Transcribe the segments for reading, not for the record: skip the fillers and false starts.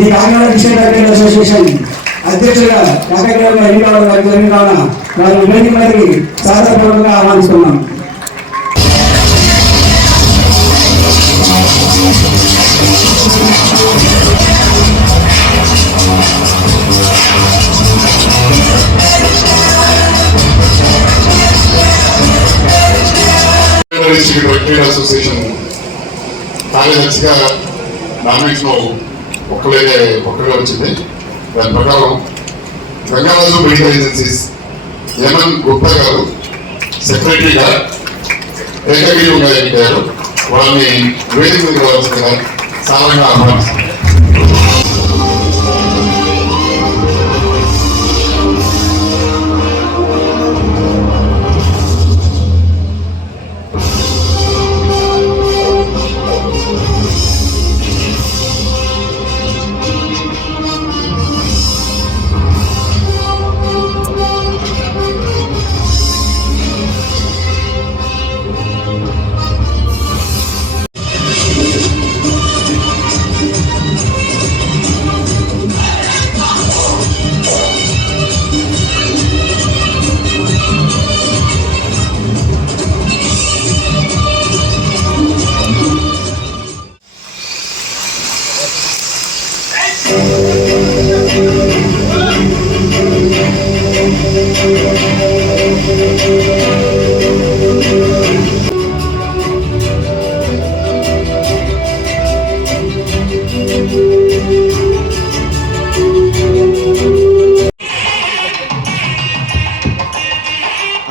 ఈ Kakinada district association అధ్యక్షులుగా కాకినాడలో ఎన్నికల వారికి జరిగిన కావున వారి వేదిక మీదకి సాధారణంగా ఆహ్వానిస్తున్నాం. అసోసియేషన్ కార్యదర్శిగా నామినేషన్ ఒక్కరే వచ్చింది. దాని ప్రకారం గంగారాజు మెడికల్ ఏజెన్సీస్ యమన్ గుప్తా గారు సెక్రటరీగా ఏకగ్రీవంగా ఎన్నికయ్యారు. వాళ్ళని వేదిక మీద రావాల్సిందిగా సాధారణంగా ఆహ్వానిస్తారు.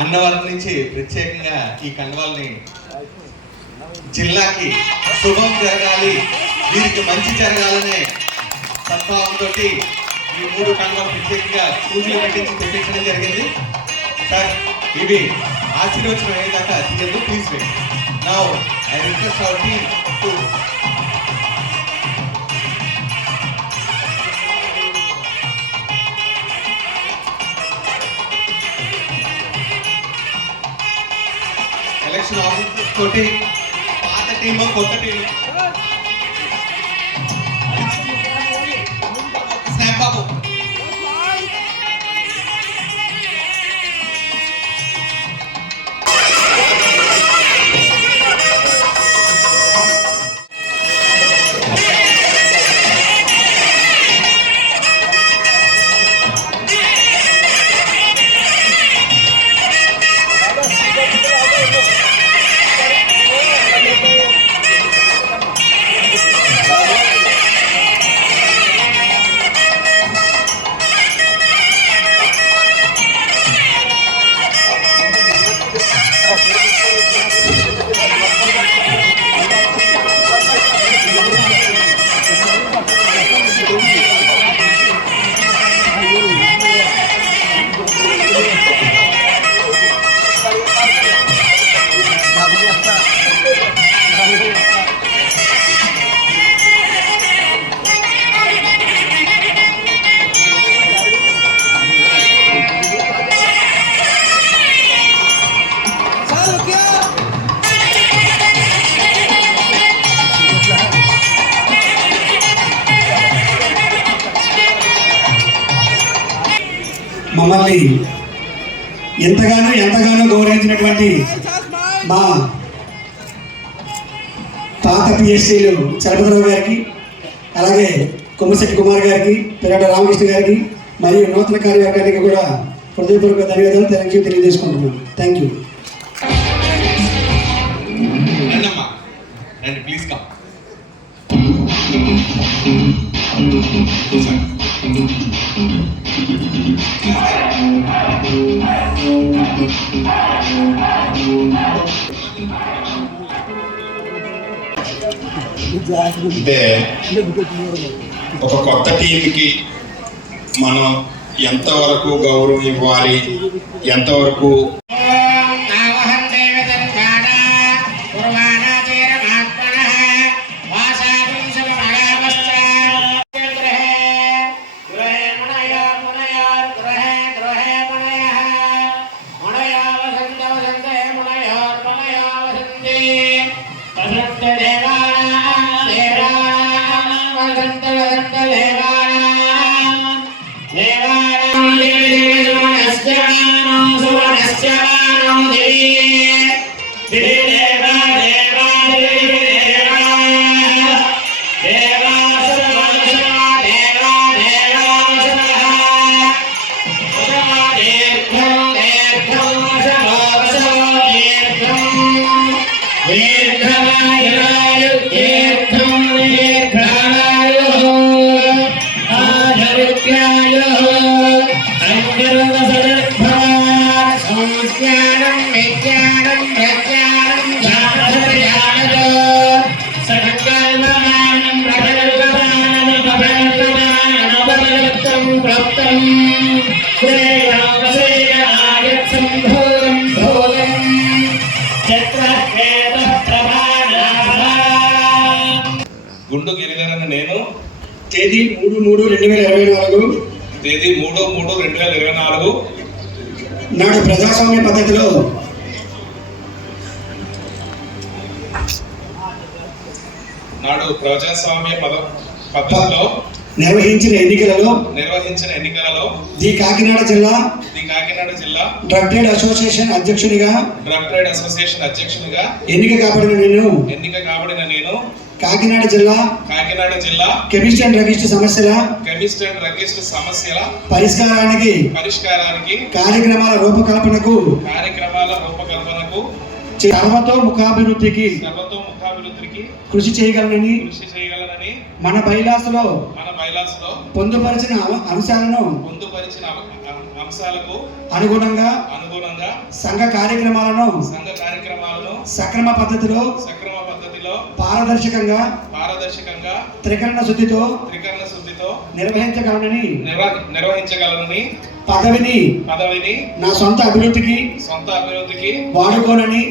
అన్నవరం నుంచి ప్రత్యేకంగా ఈ కండువాల్ని జిల్లాకి శుభం జరగాలి, వీరికి మంచి జరగాలనే సద్భావంతో ఈ 3 కండువాలు ప్రత్యేకంగా పూజలు పెట్టించి తెప్పించడం జరిగింది. సార్ ఇవి ఆశీర్వచనం అయ్యేదాకా తీయదు, please wait. Now I request our team to election officers తోటి పాత టీము కొత్త టీము స్నాప్ బాబు మమ్మల్ని ఎంతగానో గౌరవించినటువంటి మా పాత పిఎస్సీలు చలపతిరావు గారికి, అలాగే కొమ్మశెట్టి కుమార్ గారికి, పెరట రామకృష్ణ గారికి మరియు నూతన కార్యవర్గానికి కూడా హృదయపూర్వక ధన్యవాదాలు తెలియజేసుకుంటున్నాను. Thank you. Please come. అంటే ఒక కొత్త టీంకి మనం ఎంతవరకు గౌరవం ఇవ్వాలి, ఎంతవరకు దేవా గుండు గిరిధరని నేను తేదీ 3/3/2024 తేదీ 3/3/2024 నాడు ప్రజాస్వామ్య పద్ధతిలో పద్ధతిలో నిర్వహించిన ఎన్నికలలో ది కాకినాడ జిల్లా డ్రగ్ ట్రేడ్ అసోసియేషన్ అధ్యక్షునిగా ఎన్నిక కాబడిన నేను కాకినాడ జిల్లా కెమిస్ట్ అండ్ డ్రగిస్ట్ సమస్యల పరిష్కారానికి కార్యక్రమాల రూపకల్పనకు సర్వతోముఖాభివృద్ధికి కృషి చేయగలనని మన బైలాస్లో పొందుపరిచిన అంశాలకు అనుగుణంగా సంఘ కార్యక్రమాలను సక్రమ పద్ధతిలో పారదర్శకంగా త్రికరణ శుద్ధితో నిర్వహించగలనని పదవిని నా సొంత అభివృద్ధికి వాడుకోనని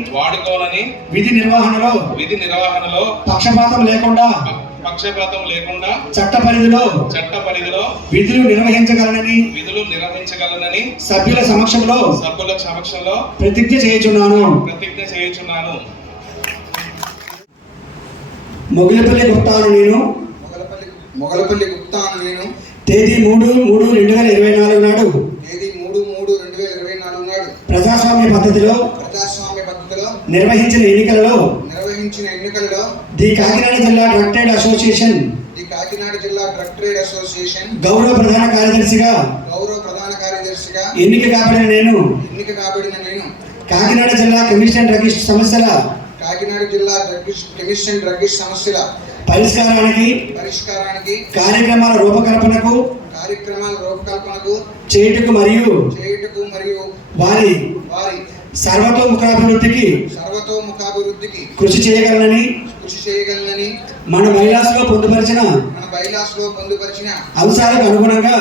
విధి నిర్వహణలో పక్షపాతం లేకుండా చట్ట పరిధిలో విధులు నిర్వహించగలనని సభ్యుల సమక్షంలో ప్రతిజ్ఞ చేయుచున్నాను. మొగలపల్లి గుప్తా అను నేను తేదీ 3/3/2024 నాడు ప్రజాస్వామ్య పద్ధతిలో నిర్వహించిన ఎన్నికలలో ది కాకినాడ జిల్లా డ్రగ్ ట్రేడ్ అసోసియేషన్ గౌరవ ప్రధాన కార్యదర్శిగా ఎన్నిక కాబడిన నేను కాకినాడ జిల్లా కెమిస్ట్ అండ్ డ్రగిస్ట్ సమస్యల పరిష్కారానికి కార్యక్రమాల రూపకల్పనకు చేయుటకు మరియు వారి సర్వతోముఖాభివృద్ధికి కృషి చేయగలనని మన బైలాస్లో పొందుపరిచిన అంశాలకు అనుగుణంగా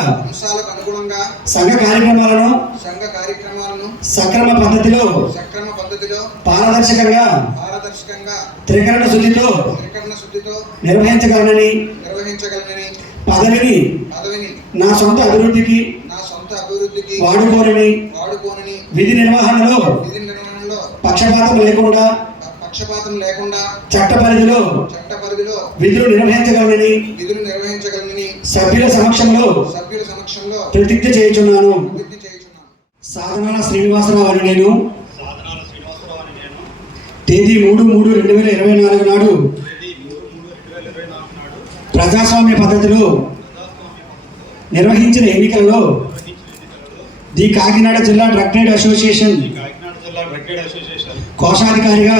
సంఘ కార్యక్రమాలను సక్రమ పద్ధతిలో పారదర్శకంగా త్రికరణ శుద్ధితో నిర్వహించగలనని పదవిని నా సొంత అభివృద్ధికి వాడుకోనని విధి నిర్వహణలో పక్షపాతం లేకుండా చట్ట పరిధిలో విధులు నిర్వహించగలనని సభ్యుల సమక్షంలో ప్రతిజ్ఞ చేయుచున్నాను. సాధనాల శ్రీనివాసరావు అని నేను తేదీ 3/3/2024 నాడు ప్రజాస్వామ్య పద్ధతిలో నిర్వహించిన ఎన్నికలలో ది కాకినాడ జిల్లా డ్రగ్ ట్రేడ్ అసోసియేషన్ కోశాధికారిగా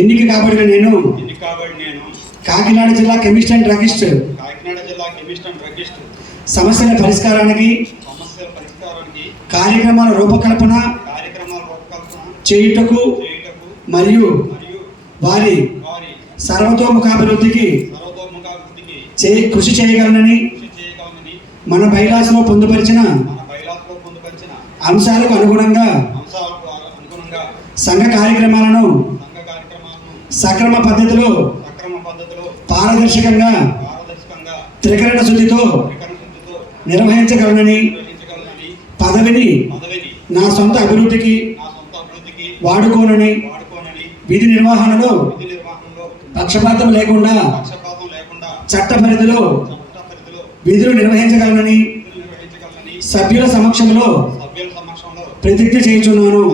ఎన్నిక కాబడిన నేను కాకినాడ జిల్లా కెమిస్ట్ అండ్ డ్రగిస్ట్ సమస్యల పరిష్కారానికి కార్యక్రమాల రూపకల్పన చేయుటకు మరియు వారి సర్వతోముఖాభివృద్ధికి కృషి చేయగలనని మన బైలాస్లో పొందుపరిచిన అంశాలకు అనుగుణంగా సంఘ కార్యక్రమాలను సక్రమ పద్ధతిలో పారదర్శకంగా త్రికరణ శుద్ధితో నిర్వహించగలనని పదవిని నా సొంత అభివృద్ధికి వాడుకోనని విధి నిర్వహణలో పక్షపాతం లేకుండా చట్ట పరిధిలో విధులు నిర్వహించగలనని సభ్యుల సమక్షంలో ప్రతిజ్ఞ చేయుచున్నాను.